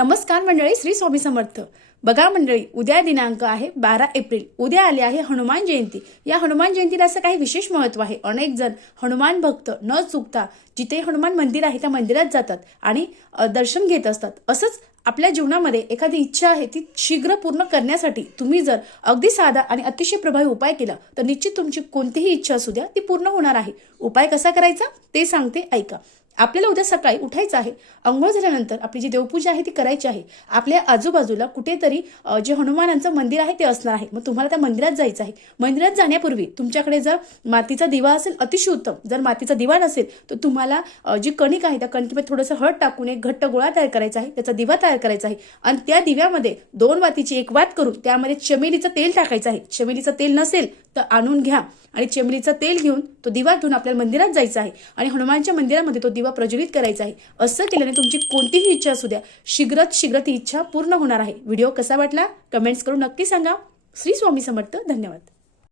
नमस्कार मंडळी, श्री स्वामी समर्थ। बघा मंडळी, उद्या दिनांक आहे 12 एप्रिल। उद्या आली आहे हनुमान जयंती। या हनुमान जयंतीला असं काही विशेष महत्त्व आहे। अनेक जण हनुमान भक्त न चुकता जिथे हनुमान मंदिर आहे त्या मंदिरात जातात आणि दर्शन घेत असतात। असंच आपल्या जीवनामध्ये एखादी इच्छा आहे ती शीघ्र पूर्ण करण्यासाठी तुम्ही जर अगदी साधा आणि अतिशय प्रभावी उपाय केला तर निश्चित तुमची कोणतीही इच्छा असू द्या ती पूर्ण होणार आहे। उपाय कसा करायचा ते सांगते, ऐका। आपल्याला उद्या सकाळी उठायचं आहे। अंघोळ झाल्यानंतर आपली जी देवपूजा आहे ती करायची आहे। आपल्या आजूबाजूला कुठेतरी जे हनुमानांचं मंदिर आहे ते असणार आहे। मग तुम्हाला त्या मंदिरात जायचं आहे। मंदिरात जाण्यापूर्वी तुमच्याकडे जर मातीचा दिवा असेल अतिशय उत्तम, जर मातीचा दिवा नसेल तर तुम्हाला जी कणिक आहे त्या कणिकेमध्ये थोडंसं हळद टाकून एक घट्ट गोळा तयार करायचा आहे, त्याचा दिवा तयार करायचा आहे आणि त्या दिव्यामध्ये 2 वातीची एक वात करून त्यामध्ये चमेलीचं तेल टाकायचं आहे। चमेलीचं तेल नसेल तर आणून घ्या आणि चमेलीचं तेल घेऊन तो दिवा घेऊन आपल्याला मंदिरात जायचं आहे आणि हनुमानच्या मंदिरामध्ये तो दिवा प्रज्वलित करायचा आहे। असं केल्याने तुमची कोणतीही इच्छा असू द्या शीघ्रात शीघ्र ती इच्छा पूर्ण होणार आहे। व्हिडिओ कसा वाटला कमेंट्स करून नक्की सांगा। श्री स्वामी समर्थ। धन्यवाद।